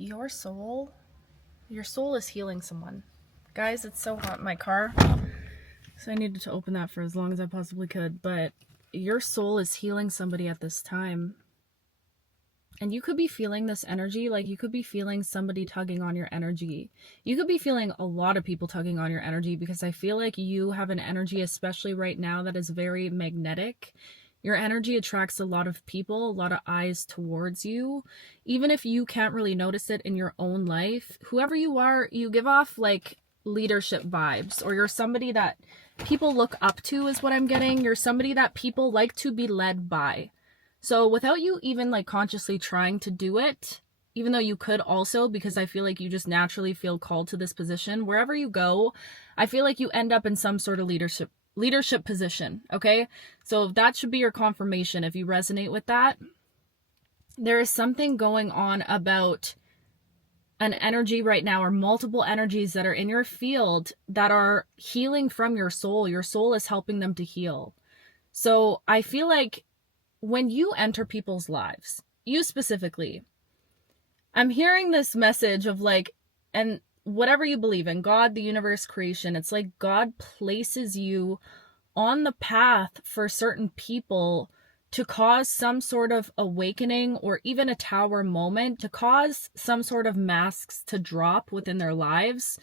your soul, your soul is healing someone. Guys, it's so hot in my car, so I needed to open that for as long as I possibly could, but your soul is healing somebody at this time. And you could be feeling this energy, like you could be feeling somebody tugging on your energy. You could be feeling a lot of people tugging on your energy, because I feel like you have an energy, especially right now, that is very magnetic. Your energy attracts a lot of people, a lot of eyes towards you. Even if you can't really notice it in your own life, whoever you are, you give off like leadership vibes, or you're somebody that people look up to is what I'm getting. You're somebody that people like to be led by. So without you even like consciously trying to do it, even though you could also, because I feel like you just naturally feel called to this position, wherever you go, I feel like you end up in some sort of leadership position, okay? So that should be your confirmation if you resonate with that. There is something going on about an energy right now, or multiple energies that are in your field that are healing from your soul. Your soul is helping them to heal. So I feel like when you enter people's lives, you specifically, I'm hearing this message of like, and whatever you believe in, God, the universe, creation, it's like God places you on the path for certain people to cause some sort of awakening, or even a tower moment, to cause some sort of masks to drop within their lives.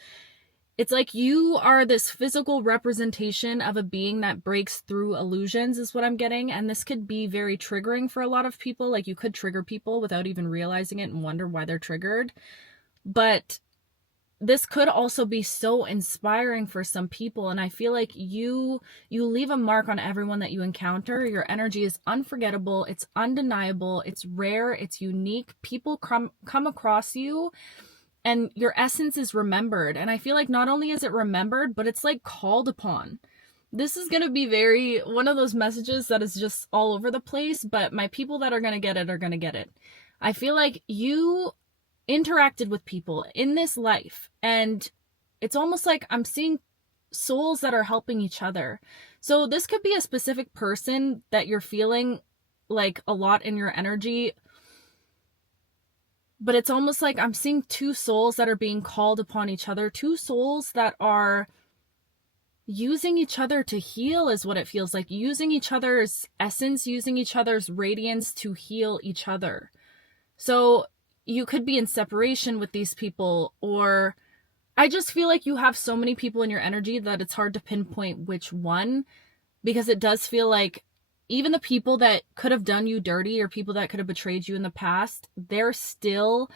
It's like you are this physical representation of a being that breaks through illusions, is what I'm getting. And this could be very triggering for a lot of people. Like you could trigger people without even realizing it and wonder why they're triggered. But this could also be so inspiring for some people. And I feel like you leave a mark on everyone that you encounter. Your energy is unforgettable. It's undeniable. It's rare. It's unique. People come across you, and your essence is remembered. And I feel like not only is it remembered, but it's like called upon. This is going to be very one of those messages that is just all over the place, but my people that are going to get it are going to get it. I feel like you interacted with people in this life, and it's almost like I'm seeing souls that are helping each other. So this could be a specific person that you're feeling like a lot in your energy, but it's almost like I'm seeing two souls that are being called upon each other, two souls that are using each other to heal, is what it feels like, using each other's essence, using each other's radiance to heal each other. So you could be in separation with these people, or I just feel like you have so many people in your energy that it's hard to pinpoint which one, because it does feel like even the people that could have done you dirty, or people that could have betrayed you in the past, they're still,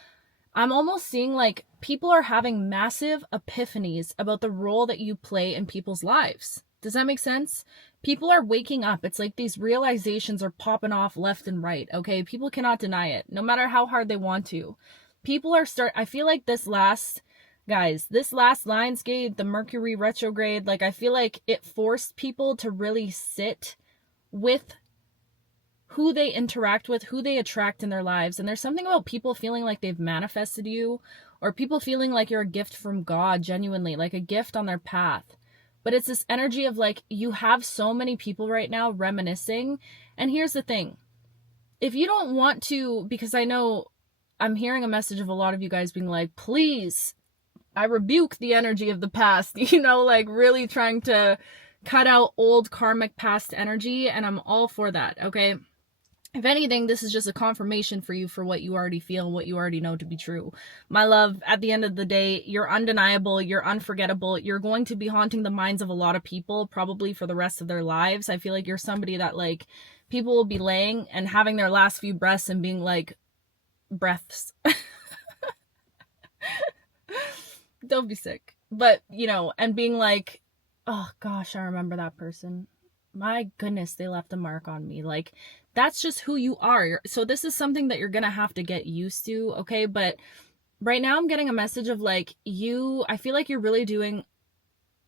I'm almost seeing like people are having massive epiphanies about the role that you play in people's lives. Does that make sense? People are waking up. It's like these realizations are popping off left and right, okay? People cannot deny it, no matter how hard they want to. People are I feel like this last Lionsgate, the Mercury retrograde, like I feel like it forced people to really sit with who they interact with, who they attract in their lives. And there's something about people feeling like they've manifested you, or people feeling like you're a gift from God, genuinely, like a gift on their path. But it's this energy of like, you have so many people right now reminiscing. And here's the thing. If you don't want to, because I know I'm hearing a message of a lot of you guys being like, please, I rebuke the energy of the past, like really trying to cut out old karmic past energy. And I'm all for that, okay? If anything, this is just a confirmation for you for what you already feel, what you already know to be true. My love, at the end of the day, you're undeniable, you're unforgettable, you're going to be haunting the minds of a lot of people, probably for the rest of their lives. I feel like you're somebody that like people will be laying and having their last few breaths and being like, breaths. Don't be sick. But, and being like, oh gosh, I remember that person. My goodness, they left a mark on me. Like, that's just who you are. So this is something that you're going to have to get used to, okay? But right now I'm getting a message of like I feel like you're doing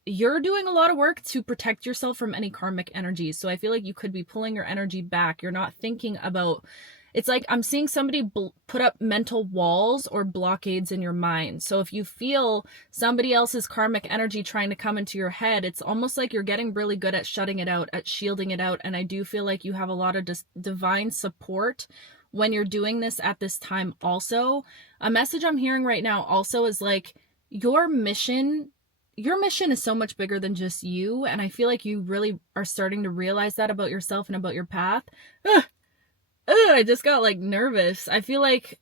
a lot of work to protect yourself from any karmic energies. So I feel like you could be pulling your energy back. You're not thinking about, it's like I'm seeing somebody put up mental walls or blockades in your mind. So if you feel somebody else's karmic energy trying to come into your head, it's almost like you're getting really good at shutting it out, at shielding it out. And I do feel like you have a lot of divine support when you're doing this at this time. Also, a message I'm hearing right now also is like your mission is so much bigger than just you, and I feel like you really are starting to realize that about yourself and about your path. I just got like nervous. I feel like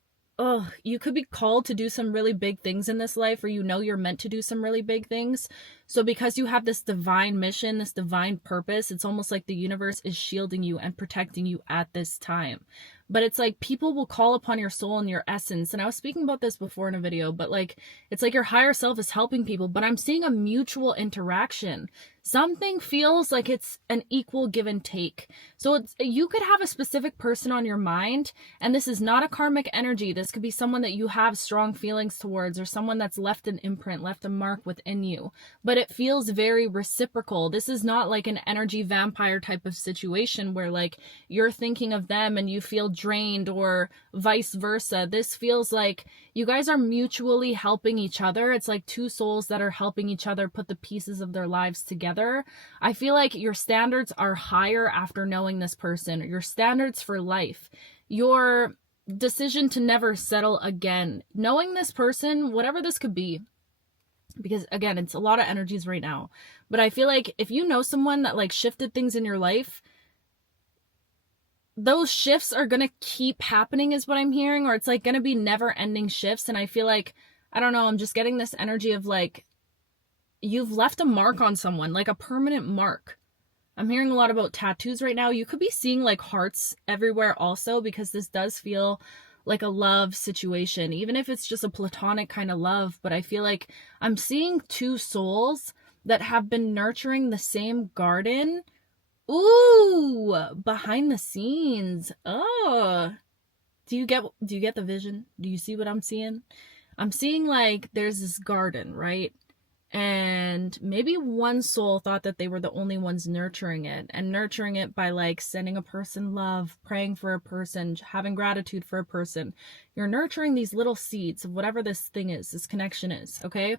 you could be called to do some really big things in this life, or you know you're meant to do some really big things. So because you have this divine mission, this divine purpose, it's almost like the universe is shielding you and protecting you at this time. But it's like people will call upon your soul and your essence. And I was speaking about this before in a video, but like it's like your higher self is helping people, but I'm seeing a mutual interaction. Something feels like it's an equal give and take. So you could have a specific person on your mind, and this is not a karmic energy. This could be someone that you have strong feelings towards, or someone that's left an imprint, left a mark within you. But it feels very reciprocal. This is not like an energy vampire type of situation where like you're thinking of them and you feel drained, or vice versa. This feels like you guys are mutually helping each other. It's like two souls that are helping each other put the pieces of their lives together. I feel like your standards are higher after knowing this person, your standards for life, your decision to never settle again, knowing this person, whatever this could be. Because again, it's a lot of energies right now. But I feel like if you know someone that like shifted things in your life, those shifts are going to keep happening is what I'm hearing, or it's like going to be never ending shifts. And I feel like, I don't know, I'm just getting this energy of like, you've left a mark on someone, like a permanent mark. I'm hearing a lot about tattoos right now. You could be seeing like hearts everywhere also, because this does feel like a love situation, even if it's just a platonic kind of love. But I feel like I'm seeing two souls that have been nurturing the same garden. Ooh, behind the scenes. Oh, do you get the vision? Do you see what I'm seeing? I'm seeing like there's this garden, right? And maybe one soul thought that they were the only ones nurturing it, and nurturing it by like sending a person love, praying for a person, having gratitude for a person. You're nurturing these little seeds of whatever this thing is, this connection is, okay?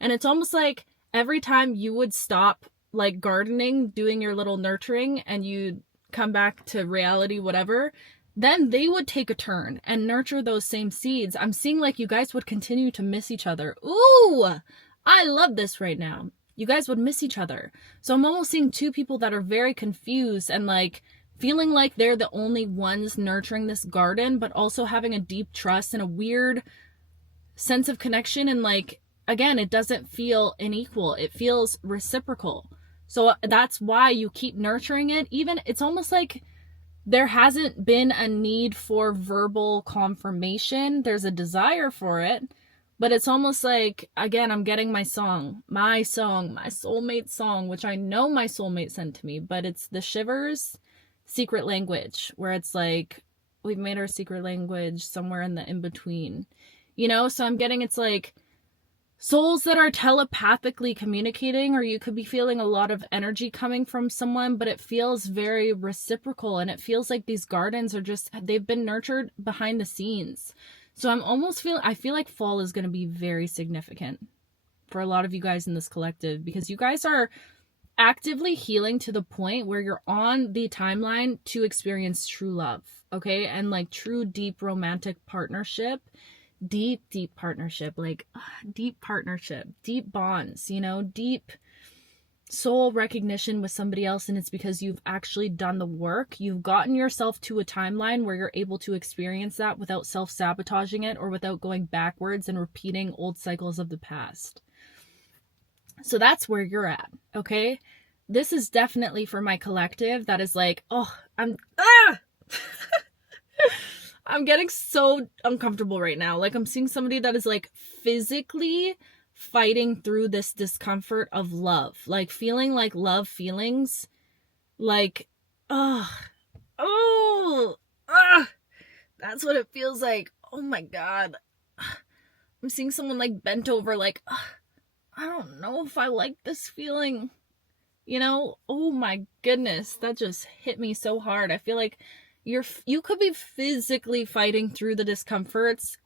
And it's almost like every time you would stop like gardening, doing your little nurturing, and you come back to reality, whatever, then they would take a turn and nurture those same seeds. I'm seeing like you guys would continue to miss each other. Ooh, I love this right now. You guys would miss each other. So I'm almost seeing two people that are very confused and like feeling like they're the only ones nurturing this garden, but also having a deep trust and a weird sense of connection. And like, again, it doesn't feel unequal. It feels reciprocal. So that's why you keep nurturing it. Even it's almost like there hasn't been a need for verbal confirmation. There's a desire for it, but it's almost like, again, I'm getting my soulmate song, which I know my soulmate sent to me, but it's the Shivers secret language, where it's like, we've made our secret language somewhere in the in-between, you know? So I'm getting, it's like souls that are telepathically communicating, or you could be feeling a lot of energy coming from someone, but it feels very reciprocal, and it feels like these gardens are just, they've been nurtured behind the scenes. So I feel like fall is going to be very significant for a lot of you guys in this collective, because you guys are actively healing to the point where you're on the timeline to experience true love, okay? And like true deep romantic partnership, deep partnership, like deep partnership, deep bonds, you know, deep soul recognition with somebody else. And it's because you've actually done the work. You've gotten yourself to a timeline where you're able to experience that without self-sabotaging it, or without going backwards and repeating old cycles of the past. So that's where you're at, okay? This is definitely for my collective that is like, I'm getting so uncomfortable right now. Like, I'm seeing somebody that is like physically fighting through this discomfort of love, like feeling like love feelings, like, that's what it feels like. Oh my God. I'm seeing someone like bent over, like, I don't know if I like this feeling, you know? Oh my goodness, that just hit me so hard. I feel like you could be physically fighting through the discomforts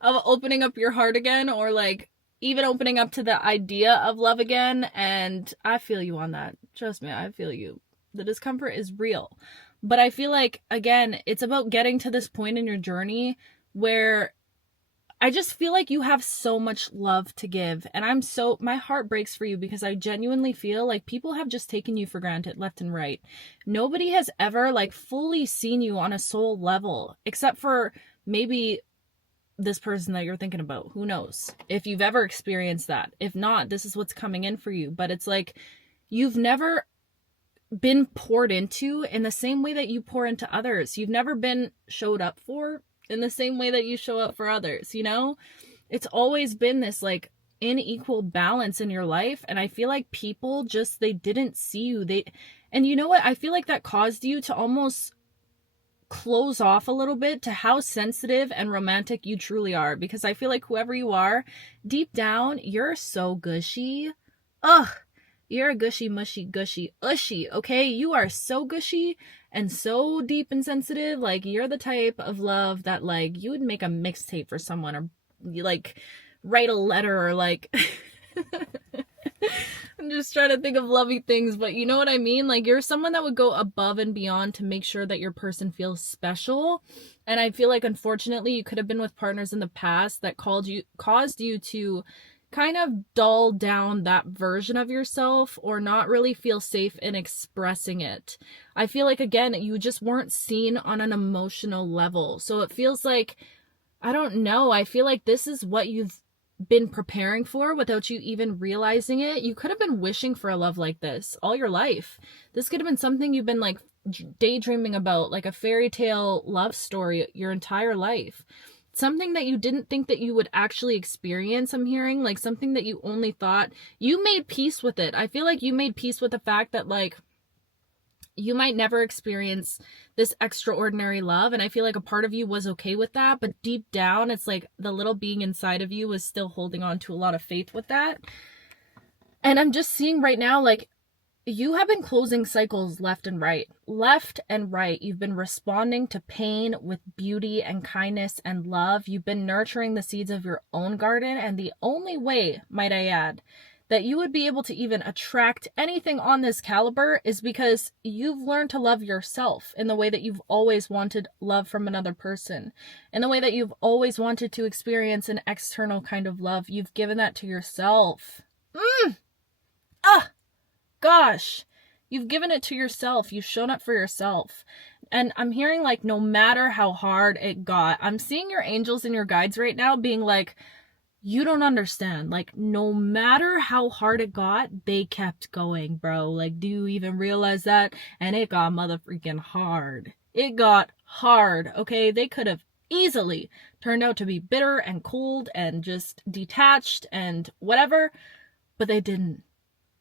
of opening up your heart again, or like even opening up to the idea of love again. And I feel you on that. Trust me, I feel you. The discomfort is real. But I feel like, again, it's about getting to this point in your journey where I just feel like you have so much love to give. And my heart breaks for you because I genuinely feel like people have just taken you for granted left and right. Nobody has ever like fully seen you on a soul level, except for maybe this person that you're thinking about. Who knows if you've ever experienced that? If not, this is what's coming in for you. But it's like you've never been poured into in the same way that you pour into others. You've never been showed up for in the same way that you show up for others, you know? It's always been this like unequal balance in your life, and I feel like people just, they didn't see you. And you know what? I feel like that caused you to almost close off a little bit to how sensitive and romantic you truly are, because I feel like whoever you are, deep down, you're so gushy. Ugh. You're a gushy, mushy, gushy, ushy, okay? You are so gushy and so deep and sensitive. Like, you're the type of love that, like, you would make a mixtape for someone, or, like, write a letter, or, like... I'm just trying to think of lovey things, but you know what I mean? Like, you're someone that would go above and beyond to make sure that your person feels special. And I feel like, unfortunately, you could have been with partners in the past that caused you to kind of dull down that version of yourself, or not really feel safe in expressing it. I feel like, again, you just weren't seen on an emotional level. So it feels like, I don't know, I feel like this is what you've been preparing for without you even realizing it. You could have been wishing for a love like this all your life. This could have been something you've been like daydreaming about, like a fairy tale love story your entire life. Something that you didn't think that you would actually experience, I'm hearing, like something that you only thought. You made peace with it. I feel like you made peace with the fact that, like, you might never experience this extraordinary love, and I feel like a part of you was okay with that, but deep down, it's like the little being inside of you was still holding on to a lot of faith with that. And I'm just seeing right now, like, you have been closing cycles left and right. Left and right. You've been responding to pain with beauty and kindness and love. You've been nurturing the seeds of your own garden. And the only way, might I add, that you would be able to even attract anything on this caliber is because you've learned to love yourself in the way that you've always wanted love from another person. In the way that you've always wanted to experience an external kind of love. You've given that to yourself. Gosh, you've given it to yourself. You've shown up for yourself. And I'm hearing, like, no matter how hard it got, I'm seeing your angels and your guides right now being like, you don't understand. Like, no matter how hard it got, they kept going, bro. Like, do you even realize that? And it got motherfreaking hard. It got hard, okay? They could have easily turned out to be bitter and cold and just detached and whatever, but they didn't.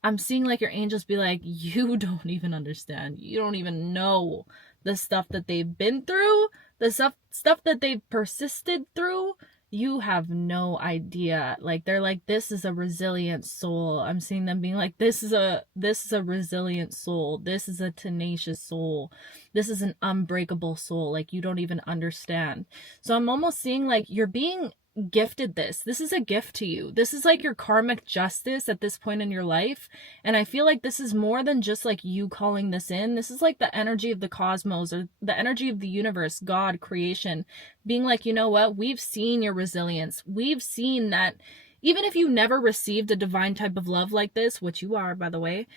I'm seeing, like, your angels be like, you don't even understand. You don't even know the stuff that they've been through, the stuff that they've persisted through. You have no idea. Like, they're like, this is a resilient soul. I'm seeing them being like, this is a resilient soul. This is a tenacious soul. This is an unbreakable soul. Like, you don't even understand. So I'm almost seeing, like, you're being gifted this. This is a gift to you. This is like your karmic justice at this point in your life. And I feel like this is more than just like you calling this in. This is like the energy of the cosmos, or the energy of the universe, God, creation, being like, you know what? We've seen your resilience. We've seen that even if you never received a divine type of love like this, which you are, by the way,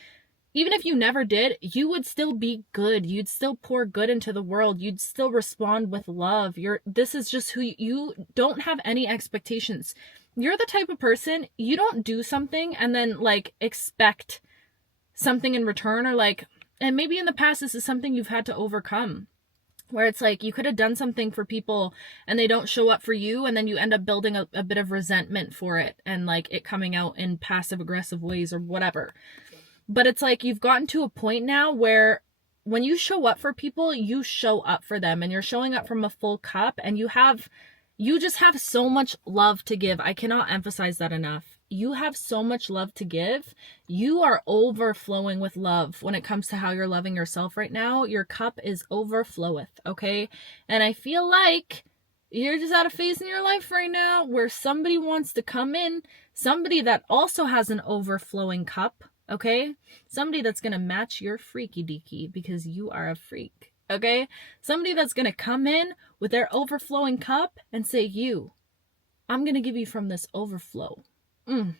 even if you never did, you would still be good. You'd still pour good into the world. You'd still respond with love. This is just who you don't have any expectations. You're the type of person, you don't do something and then, like, expect something in return, or like, and maybe in the past this is something you've had to overcome, where it's like you could have done something for people and they don't show up for you, and then you end up building a bit of resentment for it, and like it coming out in passive aggressive ways or whatever. But it's like you've gotten to a point now where when you show up for people, you show up for them, and you're showing up from a full cup, and you just have so much love to give. I cannot emphasize that enough. You have so much love to give. You are overflowing with love when it comes to how you're loving yourself right now. Your cup is overfloweth, okay? And I feel like you're just at a phase in your life right now where somebody wants to come in, somebody that also has an overflowing cup, okay? Somebody that's going to match your freaky deaky, because you are a freak. Okay? Somebody that's going to come in with their overflowing cup and say, you, I'm going to give you from this overflow. I'm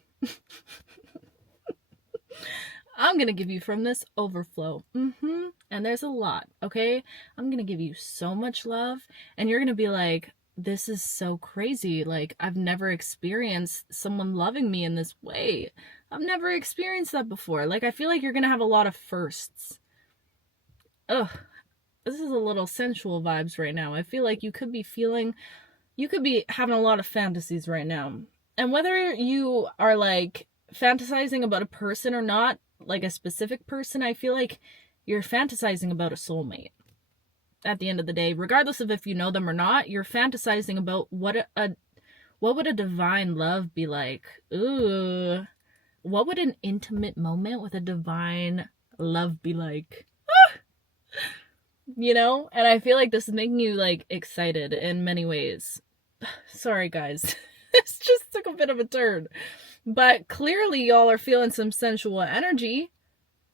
going to give you from this overflow. And there's a lot, okay? I'm going to give you so much love. And you're going to be like, this is so crazy. Like, I've never experienced someone loving me in this way. I've never experienced that before. Like, I feel like you're going to have a lot of firsts. Ugh. This is a little sensual vibes right now. I feel like you could be having a lot of fantasies right now. And whether you are like fantasizing about a person or not, like a specific person, I feel like you're fantasizing about a soulmate. At the end of the day, regardless of if you know them or not, you're fantasizing about what would a divine love be like. Ooh. What would an intimate moment with a divine love be like? You know? And I feel like this is making you like excited in many ways. Sorry guys. This just took a bit of a turn. But clearly y'all are feeling some sensual energy.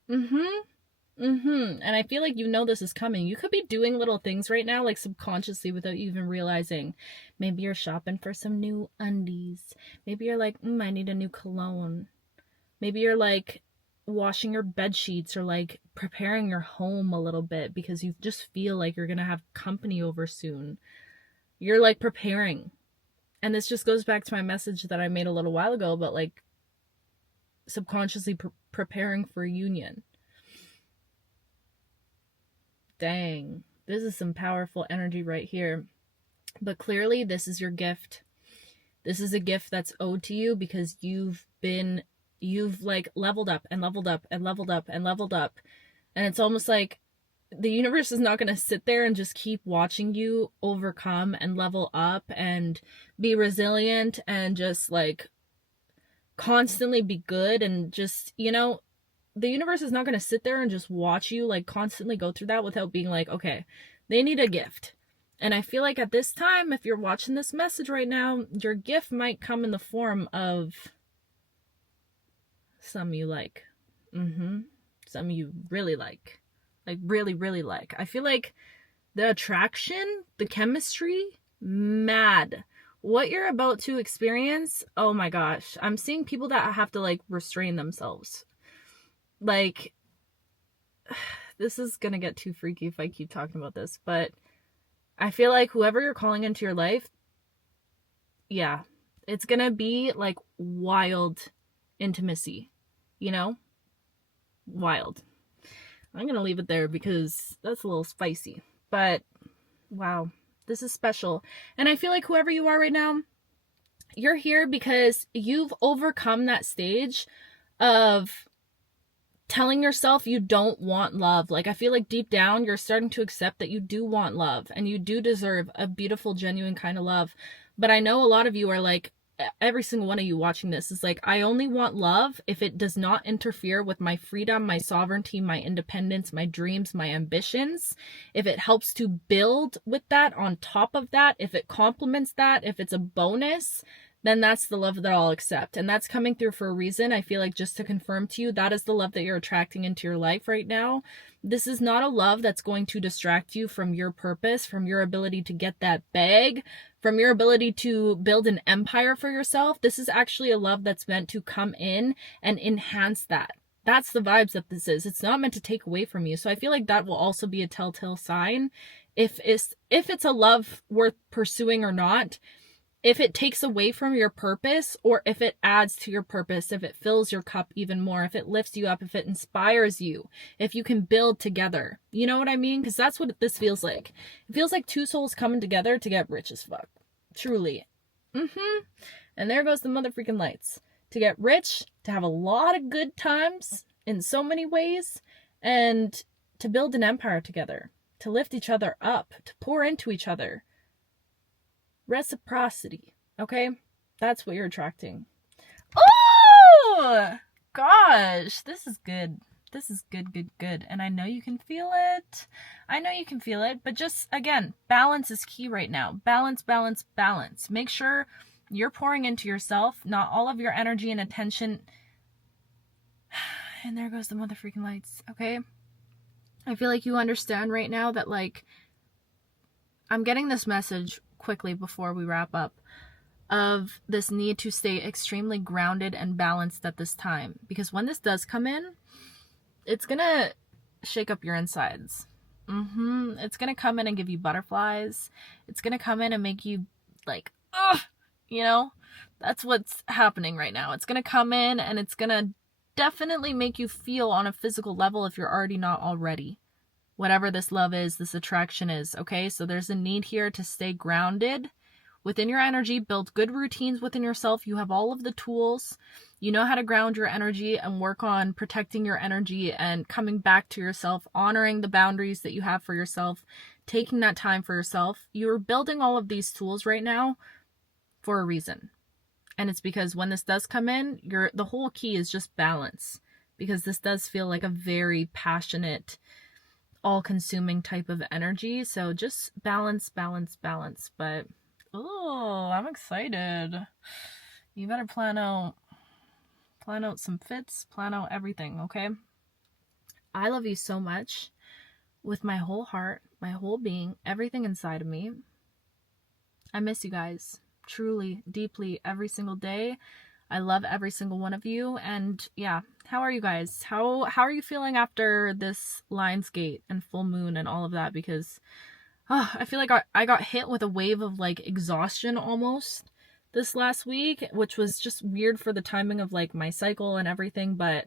And I feel like you know this is coming. You could be doing little things right now, like subconsciously without you even realizing. Maybe you're shopping for some new undies. Maybe you're like, I need a new cologne. Maybe you're like washing your bed sheets or like preparing your home a little bit because you just feel like you're gonna have company over soon. You're like preparing. And this just goes back to my message that I made a little while ago about like subconsciously preparing for a union. Dang, this is some powerful energy right here. But clearly this is your gift. This is a gift that's owed to you because you've like leveled up and leveled up and leveled up and leveled up. And it's almost like the universe is not going to sit there and just keep watching you overcome and level up and be resilient and just like constantly be good and just, you know, the universe is not going to sit there and just watch you like constantly go through that without being like, okay, they need a gift. And I feel like at this time, if you're watching this message right now, your gift might come in the form of some you like. Some you really like really, really like. I feel like the attraction, the chemistry, mad. What you're about to experience, oh my gosh. I'm seeing people that have to like restrain themselves. Like, this is gonna get too freaky if I keep talking about this, but I feel like whoever you're calling into your life, yeah, it's gonna be like wild intimacy, you know? Wild. I'm gonna leave it there because that's a little spicy, but wow, this is special. And I feel like whoever you are right now, you're here because you've overcome that stage of telling yourself you don't want love. Like, I feel like deep down you're starting to accept that you do want love and you do deserve a beautiful, genuine kind of love. But I know a lot of you are like, every single one of you watching this is like, I only want love if it does not interfere with my freedom, my sovereignty, my independence, my dreams, my ambitions. If it helps to build with that on top of that, if it complements that, if it's a bonus, then that's the love that I'll accept. And that's coming through for a reason. I feel like just to confirm to you, that is the love that you're attracting into your life right now. This is not a love that's going to distract you from your purpose, from your ability to get that bag, from your ability to build an empire for yourself. This is actually a love that's meant to come in and enhance that. That's the vibes that this is. It's not meant to take away from you. So I feel like that will also be a telltale sign if it's a love worth pursuing or not. If it takes away from your purpose or if it adds to your purpose, if it fills your cup even more, if it lifts you up, if it inspires you, if you can build together. You know what I mean? Because that's what this feels like. It feels like two souls coming together to get rich as fuck. Truly. And there goes the motherfucking lights. To get rich, to have a lot of good times in so many ways, and to build an empire together, to lift each other up, to pour into each other. Reciprocity, okay? That's what you're attracting. Oh gosh, this is good. This is good. And I know you can feel it. But just, again, balance is key right now. Balance. Make sure you're pouring into yourself, not all of your energy and attention. And there goes the motherfucking lights, okay? I feel like you understand right now that, like, I'm getting this message quickly before we wrap up of this need to stay extremely grounded and balanced at this time. Because when this does come in, it's gonna shake up your insides. It's gonna come in and give you butterflies. It's gonna come in and make you like, ugh, you know? That's what's happening right now. It's gonna come in and it's gonna definitely make you feel on a physical level if you're already not already. Whatever this love is, this attraction is, okay? So there's a need here to stay grounded within your energy, build good routines within yourself. You have all of the tools. You know how to ground your energy and work on protecting your energy and coming back to yourself, honoring the boundaries that you have for yourself, taking that time for yourself. You're building all of these tools right now for a reason. And it's because when this does come in, the whole key is just balance, because this does feel like a very passionate, all-consuming type of energy. So just balance, balance, balance. But oh, I'm excited. You better plan out some fits, plan out everything, okay? I love you so much with my whole heart, my whole being, everything inside of me. I miss you guys, truly, deeply, every single day. I love every single one of you. And yeah, how are you guys? How are you feeling after this Lionsgate and full moon and all of that? Because I feel like I got hit with a wave of like exhaustion almost this last week, which was just weird for the timing of like my cycle and everything. But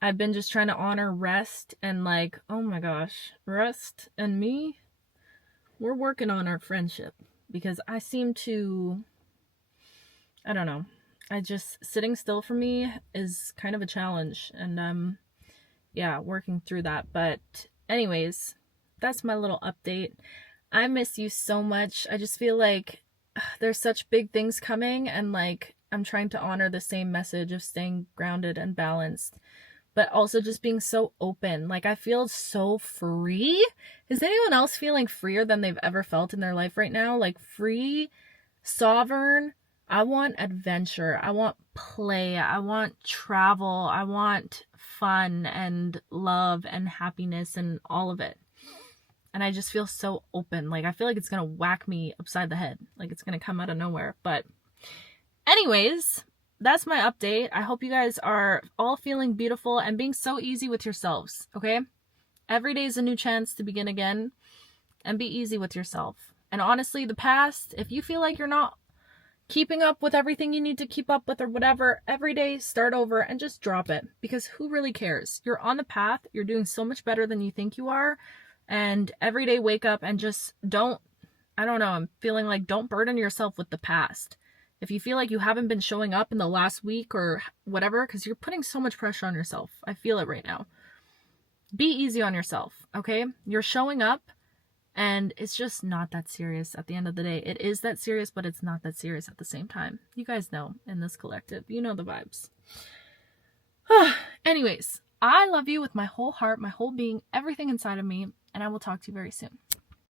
I've been just trying to honor rest and like, oh my gosh, rest and me, we're working on our friendship, because I seem to, I don't know. Sitting still for me is kind of a challenge, and yeah, working through that. But anyways, that's my little update. I miss you so much. I just feel like there's such big things coming, and like I'm trying to honor the same message of staying grounded and balanced, but also just being so open. Like I feel so free. Is anyone else feeling freer than they've ever felt in their life right now? Like free, sovereign. I want adventure. I want play. I want travel. I want fun and love and happiness and all of it. And I just feel so open. Like I feel like it's going to whack me upside the head. Like it's going to come out of nowhere. But anyways, that's my update. I hope you guys are all feeling beautiful and being so easy with yourselves, okay? Every day is a new chance to begin again, and be easy with yourself. And honestly, the past, if you feel like you're not keeping up with everything you need to keep up with or whatever, every day start over and just drop it, because who really cares? You're on the path. You're doing so much better than you think you are. And every day wake up and just I'm feeling like don't burden yourself with the past. If you feel like you haven't been showing up in the last week or whatever, because you're putting so much pressure on yourself. I feel it right now. Be easy on yourself, okay? You're showing up, and it's just not that serious at the end of the day. It is that serious, but it's not that serious at the same time. You guys know in this collective. You know the vibes. Anyways, I love you with my whole heart, my whole being, everything inside of me, and I will talk to you very soon.